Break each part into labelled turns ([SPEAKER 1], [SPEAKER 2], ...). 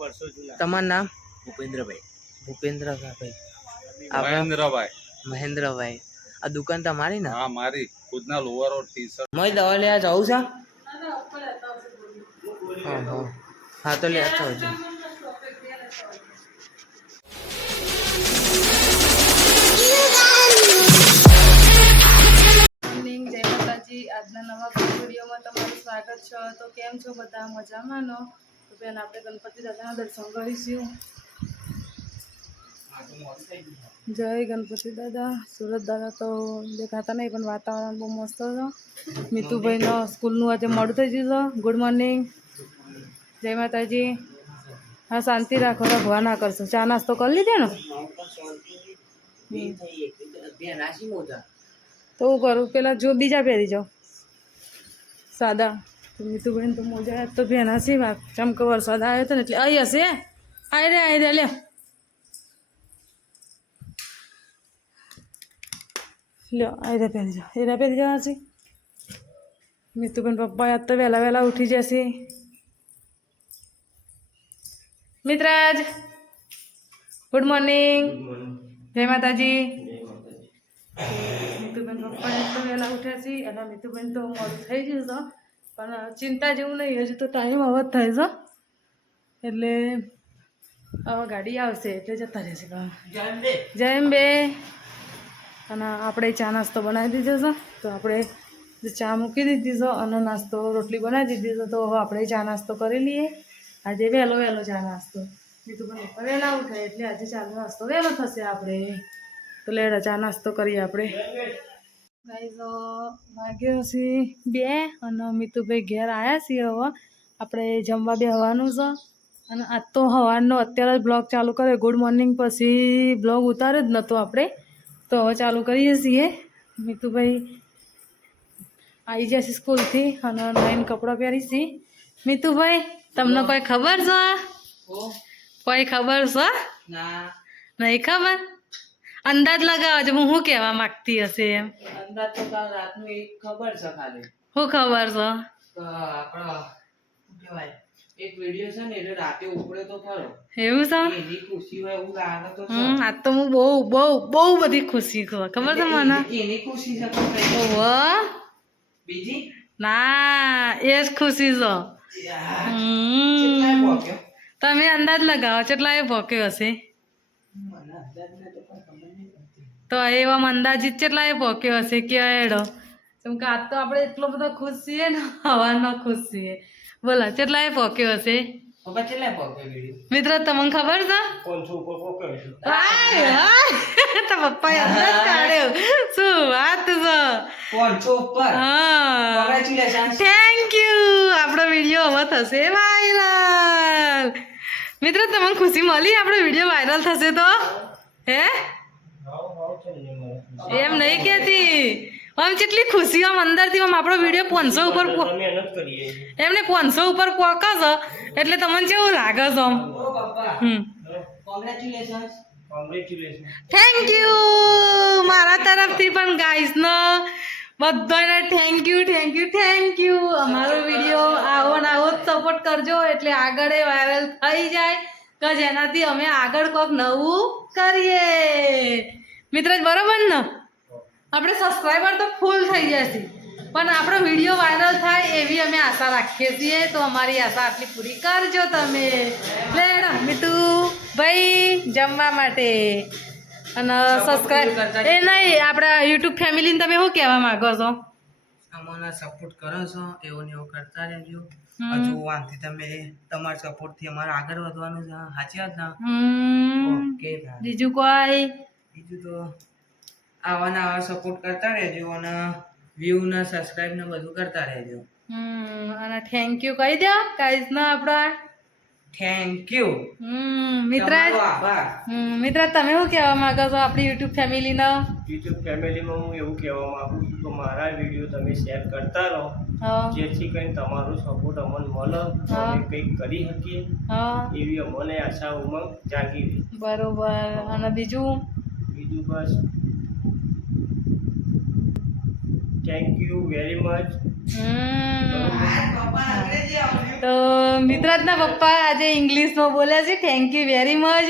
[SPEAKER 1] વર્ષો જૂના
[SPEAKER 2] તમારું નામ?
[SPEAKER 1] ભૂપેન્દ્રભાઈ.
[SPEAKER 2] ભૂપેન્દ્રભાઈ.
[SPEAKER 3] મહેન્દ્રભાઈ.
[SPEAKER 2] મહેન્દ્રભાઈ. આ દુકાન તમારી ને?
[SPEAKER 3] હા મારી. ખુદના લોવર ઓર ટી શર્ટ.
[SPEAKER 2] મય દવા લેવા જવું છે હા? હા હા. તો લેતા આવજો
[SPEAKER 4] આજના નવા વિડીયોમાં તમારું સ્વાગત છે. તો કેમ છો બધા? મજામાં નો તો બેન, આપણે ગણપતિ દાદાના દર્શન કરીશું. જય ગણપતિ દાદા. સુરત દાદા તો દેખાતા નહીં, પણ વાતાવરણ બહુ મસ્ત છે મિતુભાઈનો સ્કૂલનું આજે મોડું થઈ ગયું ગુડ મોર્નિંગ. જય માતાજી. હા, શાંતિ રાખો, ભગવાન ના કરશો. ચા નાસ્તો કરી લીધે ને? તો હું કરું, પેલા જો બીજા પહેરી જાઓ. સાદા. તો મીતુબેન તો મોજા તો બેન હશે વાત ચમકો વરસાદ આવ્યો હતો ને એટલે અહીં હશે આઈ રે આઈ રે લે. લ્યો આઈ રે પહેરી જાઓ એરા પહેરી જવા છે મીતુબેન પપ્પા યાદ તો વહેલા વહેલા ઉઠી જશે. મિત્રાજ ગુડ મોર્નિંગ જય માતાજી. મિતુબેન પપ્પા એક તો વહેલા ઉઠ્યા છે અને મિતુબેન તો મોડું થઈ ગયું છે પણ ચિંતા જેવું નહીં હજુ તો ટાઈમ આવત જ થાય છે. એટલે હવે ગાડી આવશે એટલે જતા રહેશે જયમ બે અને આપણે ચા નાસ્તો બનાવી દીધો છે. તો આપણે ચા મૂકી દીધી છે અને નાસ્તો રોટલી બનાવી દીધી છે તો હવે આપણે ચા નાસ્તો કરી લઈએ. આજે વહેલો વહેલો ચા નાસ્તો. મિતુબેન પપ્પા વહેલા ઉઠાય એટલે આજે ચા નાસ્તો વહેલો થશે આપણે. તો લેડા ચા નાસ્તો કરીએ આપણે. ગાઈઝ વાગ્યો છે બે અને મિતુભાઈ ઘેર આવ્યા છીએ હવે. આપણે જમવા બેહવાનું છે. અને આજ તો સવારનો અત્યારે જ બ્લોગ ચાલુ કર્યો. ગુડ મોર્નિંગ પછી બ્લોગ ઉતાર્યો જ નહોતો આપણે. તો હવે ચાલુ કરીએ છીએ. મિતુભાઈ આવી જશે સ્કૂલથી અને નવીન કપડાં પહેરી છે મિતુભાઈ તમને કોઈ ખબર છે? કોઈ ખબર છે? નહીં ખબર? અંદાજ લગાવો છો હું શું કહેવા માંગતી હશે? એમ
[SPEAKER 2] અંદાજ તો કાલ રાતનું એક ખબર છે ખાલી.
[SPEAKER 4] શું ખબર છે?
[SPEAKER 2] આપણો કહેવાય એક વિડિયો છે ને એટલે રાતે ઉપડે તો ખરો.
[SPEAKER 4] એવું છે?
[SPEAKER 2] એની ખુશી હોય એવું લાગે તો.
[SPEAKER 4] હમ આજ તો હું બહુ બહુ બહુ બધી ખુશી છું ખબર છે મને?
[SPEAKER 2] એની- ખુશી છે તો
[SPEAKER 4] ઓહો.
[SPEAKER 2] બીજી?
[SPEAKER 4] ના એ જ ખુશી છે. હમ. તમે અંદાજ લગાવો કેટલા એ ભોક્યો હશે
[SPEAKER 2] મને અંદાજ નતો પણ ખબર નહીં પડતી.
[SPEAKER 4] તો એવા અંદાજિત કેટલા એ પોક્યો હશે કે એડો? કેમ કે આજ તો આપણે એટલો બધો ખુશ છીએ ને હવાનો ખુશ છીએ. બોલો હશે?
[SPEAKER 2] કેટલાય ભોગ્યો વીડિયો?
[SPEAKER 4] મિત્ર તમને ખબર છે? પપ્પા આય. તો પપ્પાએ અંદાજ કાઢ્યો. શું વાત છે? હા. થેન્ક યુ આપણો વીડિયો હવે થશે વાયરલ મિત્રો તમને ખુશી મળી? આપણો વીડિયો વાયરલ થશે તો? હે? એમ નહીં કેતી આમ કેટલી ખુશી આમ અંદરથી આમ આપણો વીડિયો પાંચસો ઉપર પો- એમને પાંચસો ઉપર પોકે છે એટલે તમને કેવું લાગે છે આમ? હમ. થેન્ક યુ મારા તરફથી પણ ગાઈસનો બધાને thank you thank you thank you અમારો વીડિયો આવો ને આવો જ સપોર્ટ કરજો એટલે આગળ એ વાયરલ થઈ જાય કે જેનાથી અમે આગળ કોઈક નવું કરીએ. મિત્ર બરોબર ને? આપણે સબસ્ક્રાઈબર તો ફૂલ થઈ જશે પણ આપણો વીડિયો વાયરલ થાય એવી અમે આશા રાખીએ છીએ. તો અમારી આશા આટલી પૂરી કરજો તમે. લેડ મિતુ ભાઈ જમવા માટે. અને સબસ્ક્રાઈબ એ નહીં આપણા યુટ્યુબ ફેમિલીને તમે શું કહેવા માંગો છો?
[SPEAKER 2] અમને સપોર્ટ કરો છો એવું ને એવું કરતા રહેજો. હજુ વાંધી તમે તમારા સપોર્ટથી અમારે આગળ વધવાનું છે. સાચી વાત ઓકે
[SPEAKER 4] બીજું કોઈ?
[SPEAKER 2] બીજું તો આવા આવા સપોર્ટ કરતા રહેજો અને વ્યૂ ને સબસ્ક્રાઇબ ને બધું કરતા રહેજો.
[SPEAKER 4] હમ અને થેન્ક યુ કહી દો ગાઈઝ ના આપણા
[SPEAKER 2] થેન્ક યુ
[SPEAKER 4] હમ મિત્ર તમે શું કહેવા માંગો છો આપણી યુટ્યુબ ફેમિલીનો
[SPEAKER 1] યુટ્યુબ ફેમિલીમાં હું એવું કહેવા માંગુ છું કે મારા વીડિયો તમે શેર કરતા રહો. જેથી કરીને તમારો સપોર્ટ અમને મળે અમે કંઈક કરી શકીએ.
[SPEAKER 4] હા.
[SPEAKER 1] એવી અમને આશા ઉમંગ જાગી
[SPEAKER 4] બરોબર. અને બીજું?
[SPEAKER 1] બીજું બસ. થેન્ક યુ વેરી મચ
[SPEAKER 4] તો મિત્રાજના પપ્પા આજે ઇંગ્લિશમાં બોલ્યા છે. થેન્ક યુ વેરી મચ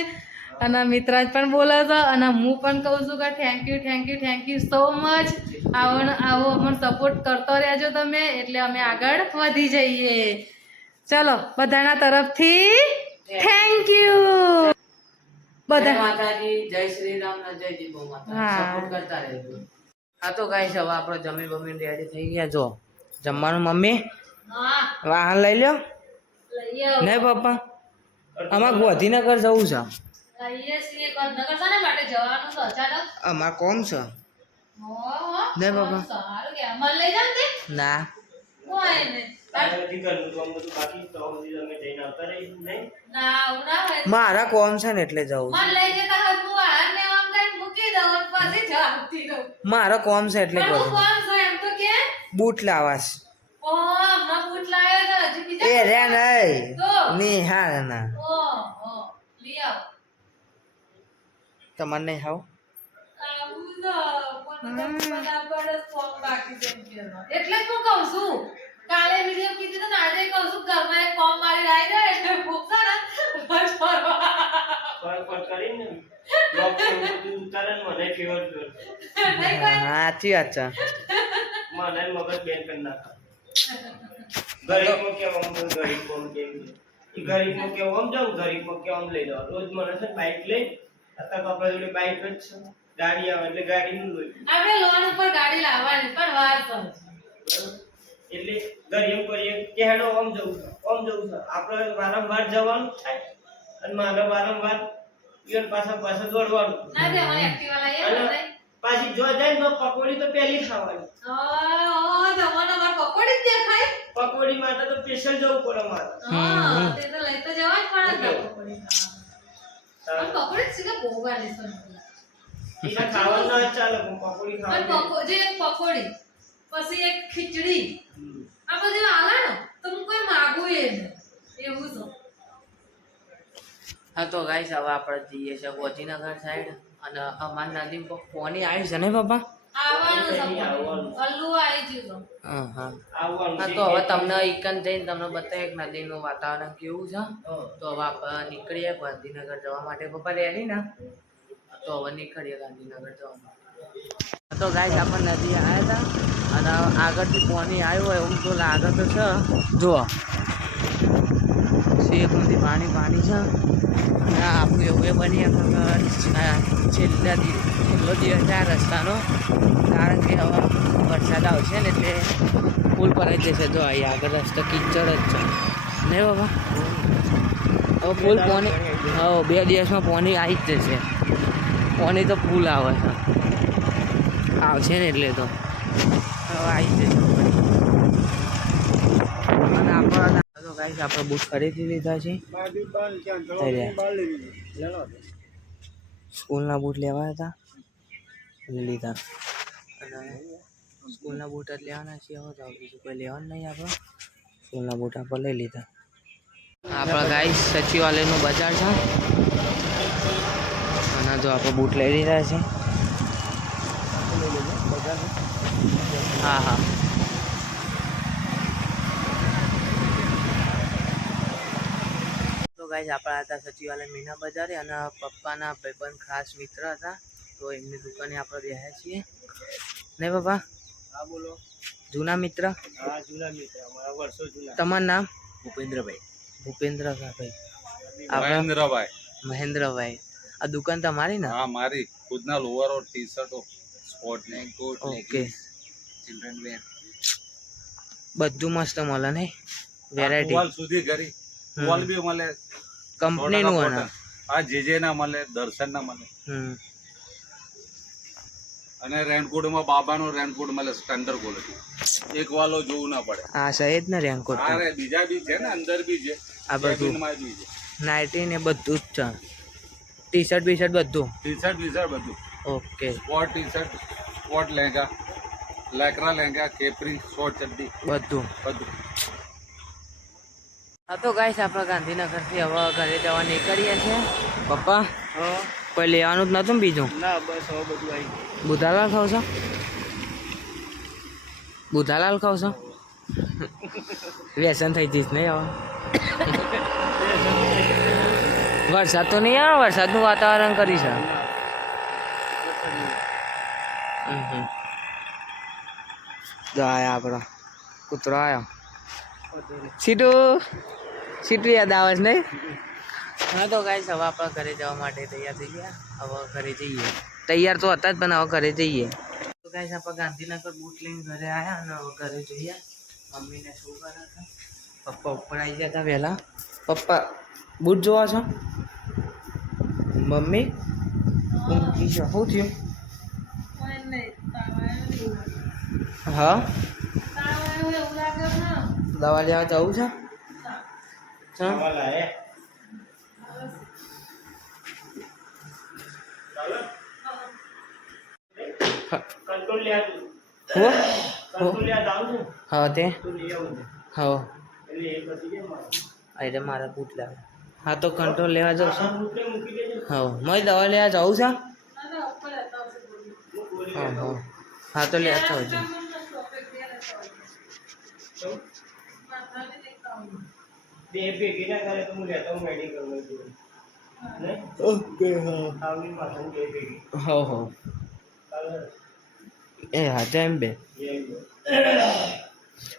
[SPEAKER 4] અને મિત્રાજ પણ બોલે છે. અને હું પણ કહું છું કે thank you thank you thank you so much આવો આવો અમને સપોર્ટ કરતો રહેજો તમે, એટલે અમે આગળ વધી જઈએ. ચલો, બધાના તરફથી થેન્ક યુ બધા
[SPEAKER 2] માતાજી જય શ્રી રામ ને જય દીપો માતા.
[SPEAKER 4] હા.
[SPEAKER 2] સપોર્ટ કરતા રહેજો. હા તો ગાઈસ હવે આપણે જમી બમી રેડી થઈ ગયા. જો જમવાનું મમ્મી? વાહન લઈ લ્યો? નહીં પપ્પા? અમારે ગોધીનગર જવું છે. અમારે કોમ છે? નહીં બાબા.
[SPEAKER 4] સારું કે. મને લઈ જાવ તે?
[SPEAKER 2] ના. મારા કોમ છે ને એટલે જવું મારા કોમ છે એટલે બૂટ લાવાસ
[SPEAKER 4] ઓ હમણાં બૂટ લાવ્યો તો હજી બીજા
[SPEAKER 2] એ રે નહીં. ની.
[SPEAKER 4] હા ના
[SPEAKER 2] તમારે નહીં હાવ.
[SPEAKER 4] એટલે જ હું કહું છું. કાલે વિડિયો કીધું ને આજે કહું છું ઘરમાં એક કોમ મારી આવી જાય એટલે ભૂખતા ને બસ ફરવા.
[SPEAKER 1] કોલ કોલ કરીને બ્લોક કે ઉતારે ને મને ફેવર
[SPEAKER 2] સાચી વાત છે.
[SPEAKER 1] મને મગજ બેન કરી નાખે. ગરીબમાં કેમ આમ તો ગરીબમાં કેમ છે? ઈ ગરીબમાં કેમ આમ જાઉં ગરીબમાં કેમ આમ લઈ જાઉં. રોજ મને છે બાઇક લઈ અત્યારે જોડે બાઇક જ છે. ગાડી આવે એટલે ગાડીનું લઈ
[SPEAKER 4] આપણે લોન ઉપર ગાડી લાવવાની પણ વાર તો
[SPEAKER 1] એટલે ગરીબ કરીએ કે હેડો આમ જવું છે આમ જવું છે આપણે વારંવાર જવાનું થાય અને મારે વારંવાર ઈયર પાછા પાછા દોડવાનું
[SPEAKER 4] ના દે મને એક્ટિવા નહીં.
[SPEAKER 1] પાછી જો જાય તો પકોડી તો પહેલી ખાવાની
[SPEAKER 4] ઓ, ઓ, તમને અમારે પકોડી જ દેખાય?
[SPEAKER 1] પકોડી માટે તો સ્પેશિયલ જવું પડે મારે
[SPEAKER 4] હા, તે તો લઈ તો જવા જ પડે પકોડી ખાવા. પકોડી શીખે બહુ વાર મને.
[SPEAKER 1] એને ખાવાનું ના ચાલે પકોડી
[SPEAKER 4] પણ
[SPEAKER 1] ખાવાની
[SPEAKER 4] પકો- જે એક પકોડી પછી એક ખીચડી
[SPEAKER 1] હમ.
[SPEAKER 4] આ બધું આલે ને તો હું કોઈ માગું એ નહીં. એવું છે
[SPEAKER 2] હા તો ગાઈસ હવે આપણે જઈએ છે ગોધીનગર સાઈડ અને અમારા નદી પર ફોની આવી છે ને
[SPEAKER 4] ગયું તો.
[SPEAKER 2] હા હા.
[SPEAKER 1] આવવાનું
[SPEAKER 2] હા
[SPEAKER 1] છે
[SPEAKER 2] તો હવે તમને ઇકન જઈને તમને બતાવીએ એક નદીનું વાતાવરણ કેવું છે. તો હવે આપણે નીકળીએ ગાંધીનગર જવા માટે. પપ્પા રેડી ને? તો હવે નીકળીએ ગાંધીનગર જવા માટે. તો ગાઈસ આપણે નદી આવ્યા હતા અને આગળથી પોની આવ્યું હોય એવું તો લાગે તો છે. જુઓ. શેકમાંથી પાણી પાણી છે. અને આપણું એવું એ બની છેલ્લા દિવસ છેલ્લો દિવસ છે આ રસ્તાનો. કારણ કે હવે વરસાદ આવશે ને એટલે પુલ પર જ જશે જો અહીંયા આગળ રસ્તો કિચડ જ છે. નહીં બાબા? હવે ફૂલ પોની હવે બે દિવસમાં પોની આવી જ જશે. પોની તો ફૂલ આવે છે. આવશે ને એટલે તો. હવે આવી જશે અને આપણે ગાઈસ આપણે બૂટ ખરીદી લીધા છે. સ્કૂલના બૂટ લેવા હતા. લીધા. અને સ્કૂલના બૂટ જ લેવાના છીએ હવે તો બીજું કોઈ લેવાનું નહીં આપણે. સ્કૂલના બૂટ આપણે લઈ લીધા. આપણા ગાય સચિવાલયનું બજાર છે. અને જો આપણે બૂટ લઈ લીધા છે. હા હા. ગાઈઝ આપણા હતા સચિવાલય મીના બજારે અને પપ્પાના ભાઈબંધ ખાસ મિત્ર હતા. તો એમની દુકાને આપણે રહ્યા છીએ. ને પપ્પા
[SPEAKER 1] હા બોલો.
[SPEAKER 2] જૂના મિત્ર?
[SPEAKER 1] હા જૂના મિત્ર. અમારા વર્ષો જૂના.
[SPEAKER 2] તમારું નામ?
[SPEAKER 1] ભૂપેન્દ્રભાઈ.
[SPEAKER 2] ભૂપેન્દ્રભાઈ.
[SPEAKER 3] મહેન્દ્રભાઈ.
[SPEAKER 2] મહેન્દ્રભાઈ. આ દુકાન તમારી ને?
[SPEAKER 3] હા મારી. ખુદના લોવરો ટી શર્ટો સ્પોર્ટ ને કોટ
[SPEAKER 2] ઓકે.
[SPEAKER 3] ચિલ્ડ્રન વેર
[SPEAKER 2] બધું મસ્ત મળે ને? વેરાયટી
[SPEAKER 3] સુધી ઘરી ટુવાલ બી મળે.
[SPEAKER 2] કંપનીનું અને
[SPEAKER 3] આ જેજે ના મળે દર્શન ના મળે. અને રેનકોટમાં બાબાનો રેનકોટ મળે સ્ટાન્ડર્ડ ક્વોલિટી એક વાલો જોવું ના પડે.
[SPEAKER 2] આ સહેજ ને રેનકોટ
[SPEAKER 3] અરે બીજા બી છે ને અંદર બી છે.
[SPEAKER 2] આ બધું.
[SPEAKER 3] બી
[SPEAKER 2] નાઇટી ને બધું જ છે. ટી શર્ટ બી શર્ટ બધું?
[SPEAKER 3] ટી શર્ટ ટી શર્ટ બધું.
[SPEAKER 2] Okay.
[SPEAKER 3] Sport T shirt sport lehenga લેકરા lehenga capri short ચડ્ડી.
[SPEAKER 2] બધું.
[SPEAKER 3] બધું.
[SPEAKER 2] હા તો ગાઈસ આપણે ગાંધીનગરથી હવે ઘરે જવા નીકળીએ છીએ. પપ્પા કોઈ લેવાનું જ નતું બીજું?
[SPEAKER 1] ના બસ હવે બધું આવી ગયું.
[SPEAKER 2] બુધાલાલ ખાવ છો બુધાલાલ ખાવ છો વ્યસન થઈ જઈશ નહીં હવે. વરસાદ તો નહીં આવે વરસાદનું વાતાવરણ કરી છે આપણો કૂતરો આવ્યો સીટુ સીટુ યાદ આવે છે નહીં? હા તો કાંઈ હવે આપણે ઘરે જવા માટે તૈયાર થઈ ગયા. હવે ઘરે જઈએ. તૈયાર તો હતા જ પણ હવે ઘરે જઈએ. તો કાંઈ આપણે ગાંધીનગર બૂટ લઈને ઘરે આવ્યા અને હવે ઘરે જઈએ. મમ્મીને શું કરે છે? પપ્પા ઉપર આવી ગયા હતા વહેલા. પપ્પા બૂટ જોવા છો? મમ્મી? ઊંઘી છે. શું થયું? હા? દવા લેવા જવું છે? ચમ
[SPEAKER 1] વાલા હે કંટ્રોલ લે તું
[SPEAKER 2] હો
[SPEAKER 1] કંટ્રોલ લે જાવ છે
[SPEAKER 2] હા તે
[SPEAKER 1] તું લઈ આવું છે
[SPEAKER 2] હા
[SPEAKER 1] એટલે એ પછી જે મારે
[SPEAKER 2] એટલે મારા બૂટ લાવે હા તો કંટ્રોલ લેવા જાઉં છું
[SPEAKER 1] આ બૂટને મૂકી દેજે
[SPEAKER 2] હા મારી દવા લેવા જવું છે
[SPEAKER 1] હું ગોળી
[SPEAKER 2] હા
[SPEAKER 1] લેતો
[SPEAKER 2] હા હા તો લેતા આવજો
[SPEAKER 1] બે ભેગી ના કરે તો હું લેતો હું મેડિકલમાં જઉં
[SPEAKER 2] ઓકે હા.
[SPEAKER 1] આવની બે
[SPEAKER 2] હો હો. એ હા જેમ બે.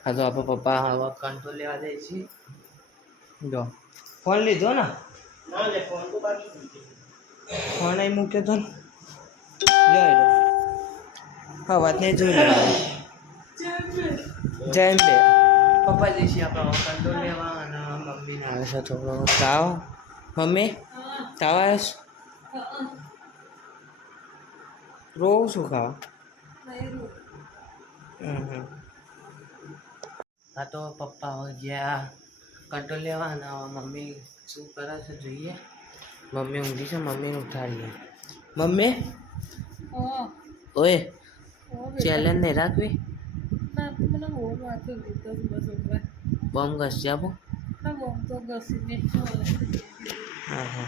[SPEAKER 2] હા તો આપણા પપ્પા હવે કંટ્રોલ લેવા છીએ જો. ફોન લીધો ને?
[SPEAKER 1] ના લે ફોન તો બાકી છે.
[SPEAKER 2] ફોન અહીં મૂક્યો તો ને? લ્યો હા વાત નહીં જોઈ લો જેમ બે. પપ્પા જઈશું આપણા કંટ્રોલ લેવા. મમ્મીને આવે છે થોડો તાવ મમ્મી તાવ આવે છે રોવું શું ખાવ હમ હમ. હા તો પપ્પા હવે ગયા કંટ્રોલ લેવા અને મમ્મી શું કરે છે જોઈએ મમ્મી ઊંઘી છે મમ્મીને ઉઠાડીએ મમ્મી ઓય ચેલેન્જ નહીં રાખવી બોમ્બ ઘસી આપો હા હા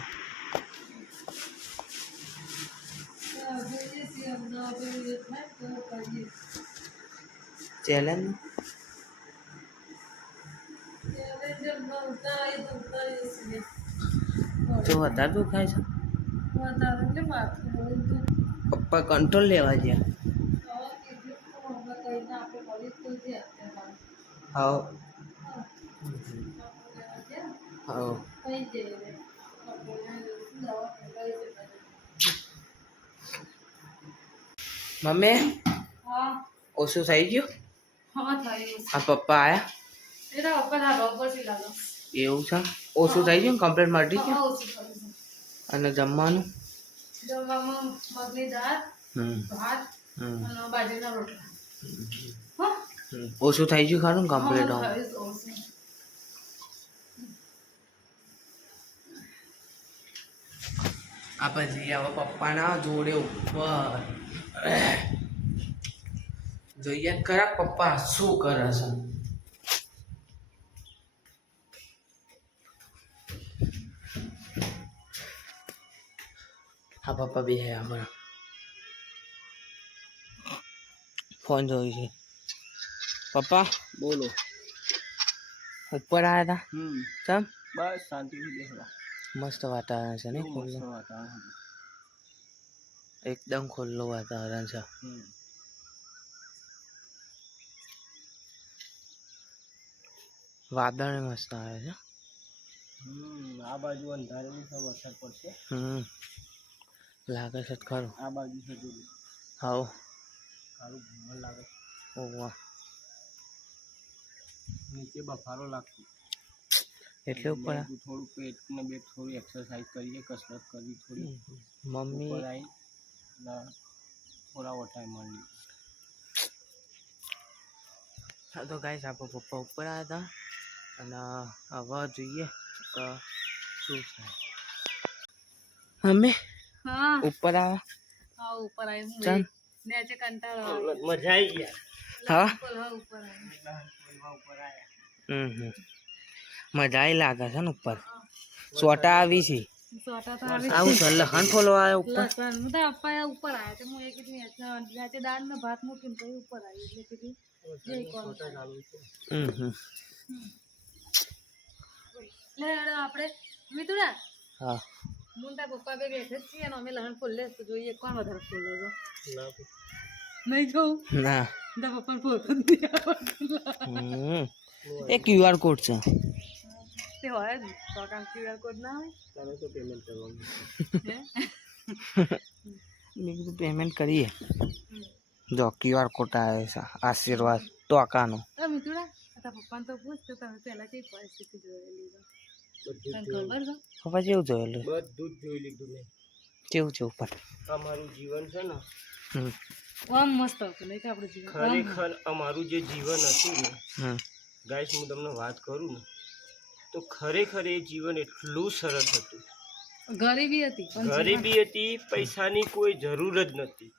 [SPEAKER 2] ચેલેન્જ જો વધારે દુખાય છે? પપ્પા કંટ્રોલ લેવા ગયા. હા હા. મમ્મી ઓછું થઈ ગયું આ પપ્પા આયા એવું છે ઓછું થઈ ગયું કમ્પ્લેટ મળી ગયું અને જમવાનું
[SPEAKER 4] જમવામાં મગની દાળ ભાત અને બાજરીના રોટલા
[SPEAKER 2] ઓછું થઈ ગયું ખરું કમ્પ્લીટ
[SPEAKER 4] હા, ખાઈશ ઓછું.
[SPEAKER 2] આ પછી હવે પપ્પાના જોડે ઉપર. જોઈએ ખરા પપ્પા શું કરે છે. હા પપ્પા બે હમણાં. ફોન જોઈ છે. પપ્પા
[SPEAKER 1] બોલો.
[SPEAKER 2] ઉપર આવ્યા હતા
[SPEAKER 1] બસ શાંતિથી બેસવા.
[SPEAKER 2] મસ્ત વાતાવરણ છે ને એકદમ ખુલ્લું વાતાવરણ છે. વાદળ મસ્ત આવે છે.
[SPEAKER 1] આ બાજુ અંધારેલું છે વરસાદ પડશે.
[SPEAKER 2] હમ. લાગે છે ખરું.
[SPEAKER 1] આ બાજુ છે જોડું
[SPEAKER 2] હાવ.
[SPEAKER 1] સારું લાગે
[SPEAKER 2] ઓવા.
[SPEAKER 1] નીચે બફારો લાગતું
[SPEAKER 2] એટલે ઉપર
[SPEAKER 1] થોડું પેટ ને બેટ થોડી એક્સરસાઇઝ કરીએ કસરત કરવી થોડી.
[SPEAKER 2] મમ્મી
[SPEAKER 1] આવી થોડા ઓટાઈ મળી
[SPEAKER 2] હા તો ગાઈસ આપણો પપ્પા ઉપર આવ્યા હતા. અને હવે જોઈએ કે શું થાય. અમે
[SPEAKER 4] હા.
[SPEAKER 2] ઉપર આવે
[SPEAKER 4] હા ઉપર આવી
[SPEAKER 2] ચાલ.
[SPEAKER 4] ને આજે કંટાળો
[SPEAKER 1] મજા આવી ગયા.
[SPEAKER 2] હા?
[SPEAKER 4] ઉપર હા ઉપર આવી
[SPEAKER 1] ઉપર આયા.
[SPEAKER 2] હમ હમ. મજા આવી લાગે છે ને ઉપર. સોટા આવી છે.
[SPEAKER 4] તો આવું
[SPEAKER 2] છે લખણ ફોલો આવ્યો ઉપર.
[SPEAKER 4] હું તો અપ્પા ઉપર આવ્યા તો હું એ કીધું દાળ ને ભાત મૂકીને પછી ઉપર આવી. એટલે કીધું જય કોણ
[SPEAKER 2] હમ હમ.
[SPEAKER 4] લે હેડો આપણે. મિતુડા
[SPEAKER 2] હા.
[SPEAKER 4] હું પપ્પા બે બેઠે જ છીએ ને અમે લહણ ફૂલ તો જોઈએ કોણ વધારે ફૂલ લે નહીં જોઉં?
[SPEAKER 2] ના.
[SPEAKER 4] પપ્પા ફોટો
[SPEAKER 2] એ ક્યુઆર કોડ છે.
[SPEAKER 4] તે હોય જ તો કામ ક્યુઆર કોડ ના હોય
[SPEAKER 1] તારે તો પેમેન્ટ કરવાનું
[SPEAKER 4] હે?
[SPEAKER 2] મેં કીધું પેમેન્ટ કરીએ જો ક્યુઆર કોડ આવે છે આશીર્વાદ ટોકાનો
[SPEAKER 4] તો મિતુડા તારા પપ્પાને તો પૂછ તો તમે પહેલા કેવી પરિસ્થિતિ જોયેલી છે તને ખબર છે
[SPEAKER 2] પપ્પા જેવું જોયેલું
[SPEAKER 1] બધું જ જોઈ લીધું મેં
[SPEAKER 2] કેવું છે ઉપર
[SPEAKER 1] અમારું જીવન છે ને
[SPEAKER 2] હમ
[SPEAKER 4] આમ મસ્ત હતું નહીં કે આપણું જીવન આમ.
[SPEAKER 1] ખરેખર અમારું જે જીવન હતું ને
[SPEAKER 2] હમ
[SPEAKER 1] ગાઈસ હું તમને વાત કરું ને તો ખરેખર એ જીવન એટલું સરસ હતું.
[SPEAKER 4] ગરીબી હતી
[SPEAKER 1] ગરીબી હતી પૈસાની કોઈ જરૂર જ નથી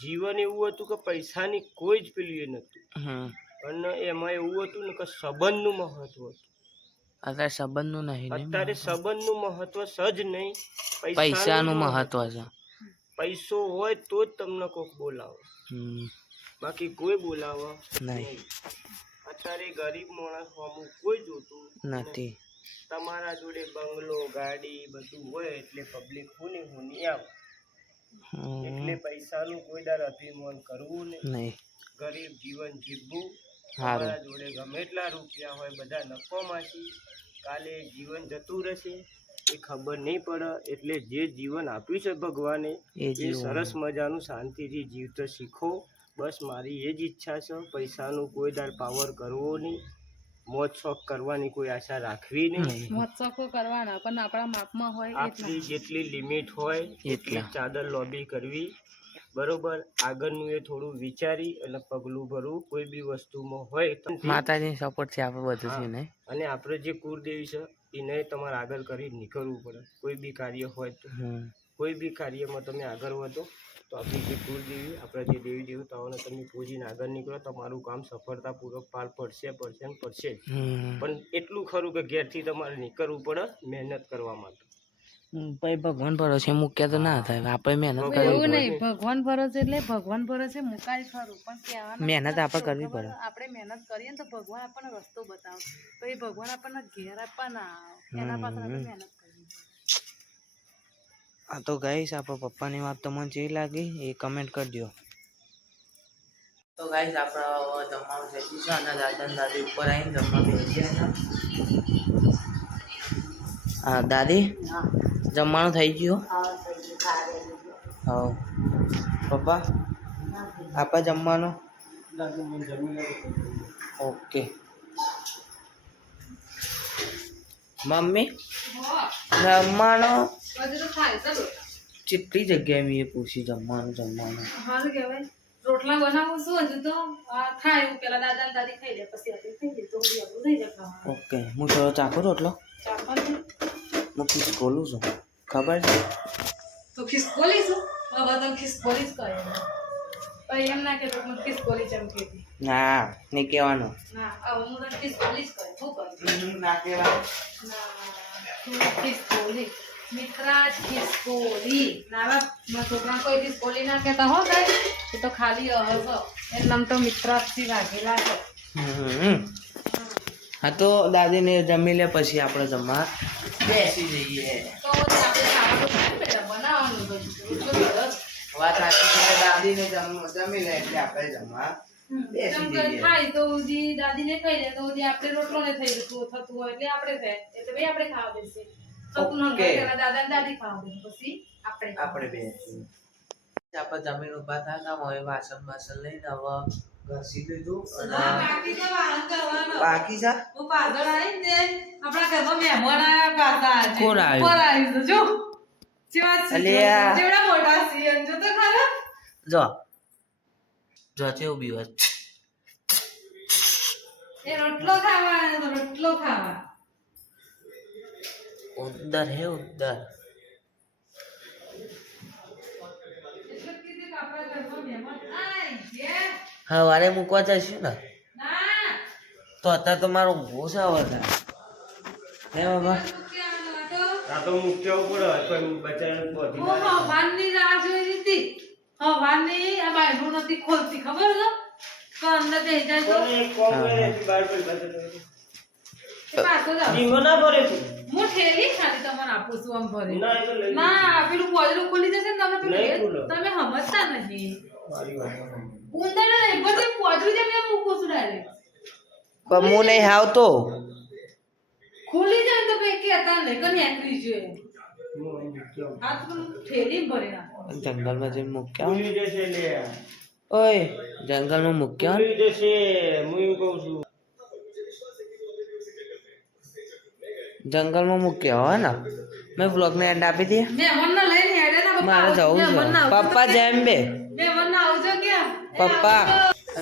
[SPEAKER 1] જીવન એવું હતું કે પૈસાની કોઈ જ પેલું એ નહોતું.
[SPEAKER 2] હમ.
[SPEAKER 1] અને એમાં એવું હતું ને કે સંબંધનું મહત્વ હતું.
[SPEAKER 2] અત્યારે સંબંધનું નહીં ને
[SPEAKER 1] અત્યારે સંબંધનું મહત્વ સજ નહીં
[SPEAKER 2] પૈસાનું મહત્વ. છે.
[SPEAKER 1] પૈસો હોય તો જ તમને કોક બોલાવો. બાકી કોઈ બોલાવો
[SPEAKER 2] નહીં.
[SPEAKER 1] અત્યારે ગરીબ માણસ હોમું કોઈ જોતું
[SPEAKER 2] નથી.
[SPEAKER 1] તમારા જોડે બંગલો ગાડી બધું હોય એટલે પબ્લિક હુની હુની આવ. એટલે પૈસાનું કોઈ દર અભિમાન કરવું નહીં. ગરીબ જીવન જીવવું. તમારા જોડે ગમે એટલા રૂપિયા હોય બધા નફોમાંથી કાલે જીવન જતું રહેશે એ ખબર નહીં પડે એટલે જે જીવન આપ્યું છે ભગવાને
[SPEAKER 2] એ
[SPEAKER 1] સરસ મજાનું શાંતિથી જીવતો શીખો. બસ મારી એ જ ઈચ્છા છે પૈસાનો કોઈ દાર પાવર કરવો નહીં. મોજ શોખ કરવાની કોઈ આશા રાખવી નહીં.
[SPEAKER 2] મોજ
[SPEAKER 4] શોખો કરવાના પણ આપણા માપમાં હોય
[SPEAKER 1] આપણી જેટલી લિમિટ હોય એટલી. ચાદર લોબી કરવી. બરોબર? આગળનું એ થોડું વિચારી અને પગલું ભરવું. કોઈ બી વસ્તુમાં હોય તો
[SPEAKER 2] માતાજી સપોર્ટ છે આપણે બધું છે ને?
[SPEAKER 1] અને આપણે જે કુળદેવી છે એને તમારે આગળ કરી નીકળવું પડે. કોઈ બી કાર્ય હોય તો. કોઈ બી કાર્યમાં તમે આગળ વધો. તો આપણી જે કુળદેવી આપણા જે દેવી દેવતાઓને તમે પૂજીને આગળ નીકળો તમારું કામ સફળતાપૂર્વક પાર પડશે પડશે ને પડશે જ. પણ એટલું ખરું કે ઘેરથી તમારે નીકળવું પડે મહેનત કરવા માટે.
[SPEAKER 2] ભાઈ ભગવાન ભરોસે મૂક્યા તો ના થાય. આપણે મહેનત કરવી
[SPEAKER 4] એવું નહીં ભગવાન ભરોસે એટલે ભગવાન ભરોસે મુકાય ખરું. પણ કહેવાનું
[SPEAKER 2] મહેનત આપણે કરવી પડે.
[SPEAKER 4] આપણે મહેનત કરીએ ને તો ભગવાન આપણને રસ્તો બતાવે. તો એ ભગવાન આપણને ઘેર આપવા ના આવે. એના પાછળ મહેનત.
[SPEAKER 2] આ તો ગાઈશ આપણા પપ્પાની વાત તમને જે લાગી એ કમેન્ટ કરજો. તો ગાઈશ આપણે જમવાનું થઈ ગયું છે અને દાદા દાદી ઉપર આવીને જમવા બેસી હા દાદી? જમવાનું થઈ ગયું? હા પપ્પા આપા જમવાનું? ઓકે. મમ્મી? જમવાનું?
[SPEAKER 4] તો ચાલો.
[SPEAKER 2] જગ્યાએ મેં પૂછી જમવાનું જમવાનું.
[SPEAKER 4] સારું કહેવાય. રોટલા બનાવું છું હજુ તો આ થાય એવું પેલા દાદા દાદી ખાઈ લે પછી આપણે ખાઈ લે તો બધી થઈ જાય
[SPEAKER 2] ઓકે હું થોડો ચાખું રોટલો? હું ખીચ ખોલું છું. ખબર છે?
[SPEAKER 4] તો ખિસકોલી છું? બાબા તમે ખિસકોલી જ કહે એમ ના કે તો મને ખિસકોલી ચમકી હતી
[SPEAKER 2] ના નહીં કહેવાનું.
[SPEAKER 4] ના હવે હું તને ખિસકોલી જ કહે શું કહું
[SPEAKER 2] ના કહેવાય.
[SPEAKER 4] ના તું ખિસકોલી મિત્રાજ ખિસકોલી ના હવે છોકરા કોઈ ખિસકોલી ના કહેતા હો કઈ એ તો ખાલી રહે છો એનું નામ તો મિત્રાજથી વાઘેલા છે
[SPEAKER 2] હા તો દાદીને જમી લે પછી આપણે જમવા બેસી જઈએ
[SPEAKER 4] તો ખાય
[SPEAKER 2] વાત સાચી છે દાદીને જમી લે એટલે આપણે જમવા બેસી જઈએ
[SPEAKER 4] થાય તો દાદી દાદીને કહી દે તો આપણે રોટલો ને થઈ જતું થતું હોય એટલે આપણે થાય એટલે ભાઈ આપણે ખાવા બેસીએ થતું આપણે
[SPEAKER 2] આપણે બેસીએ. આપણે જમીન ઊભા થયા હતા હવે વાસણ બાસણ લઈને હવે ઘસી લીધું અને
[SPEAKER 4] બાકી.
[SPEAKER 2] છે
[SPEAKER 4] હું પાછળ આવી ને આપણા ઘરમાં મહેમાન આવ્યા પાછા
[SPEAKER 2] કોણ આવ્યું?
[SPEAKER 4] જો. જેવા છે,
[SPEAKER 2] અલ્યા.
[SPEAKER 4] જેવડા મોટા છે જો તો ખરા.
[SPEAKER 2] જો. જો છે ઊભી વાત
[SPEAKER 4] એ રોટલો ખાવા રોટલો ખાવા
[SPEAKER 2] ઉદ્દર હે ઉદ્દર
[SPEAKER 4] હા.
[SPEAKER 2] સવારે મૂકવા જઈશું ને. તો અત્યારે તો મારું છે. વધારે હે બાબા.
[SPEAKER 4] આ તો?
[SPEAKER 1] મૂક્યો પડે પણ બચારાને બોધી
[SPEAKER 4] હું હવારની રાહ જોઈ લીધી. હવાની આ બાયણું નથી ખોલતી ખબર છે? તો અંદર બેસી જાય તો.
[SPEAKER 1] કોને એક કોમ બાર પર બચારો
[SPEAKER 4] પાછો જાવ
[SPEAKER 1] ધીમો ના તું
[SPEAKER 4] હું ઠેલી ખાલી તમને આપું છું આમ ભરી
[SPEAKER 1] ના એ તો લઈ
[SPEAKER 4] ના પેલું પોજરું ખુલી જશે ને તમે પેલું
[SPEAKER 1] નહીં
[SPEAKER 4] એ-
[SPEAKER 1] ખુલે.
[SPEAKER 4] તમે સમજતા નહીં ઉંદર નહીં બધું પોજરું જેમ એમ મૂકું છું ડાયરેક્ટ
[SPEAKER 2] પણ હું નહીં આવતો.
[SPEAKER 4] ખુલી જાય તો કઈ કેતા નહીં કે નેકરી છે
[SPEAKER 2] જંગલમાં જઈને મૂક્યા ઓય જંગલમાં મૂક્યા?
[SPEAKER 1] જશે હું કહું છું.
[SPEAKER 2] જંગલમાં મૂક્યા હોય ને. મેં બ્લોગને એન્ડ આપી દે મારે જવું છે. પપ્પા જેમ બે. પપ્પા.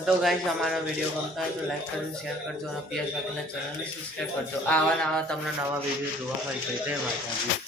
[SPEAKER 2] તો. ગાઈસ અમારો વીડિયો ગમતો હોય તો લાઈક કરજો શેર કરજો અને પીએસ બાકીના ચેનલને સબસ્ક્રાઈબ કરજો. આવા નવા તમને નવા વીડિયો જોવા મળશે. જય માતાજી.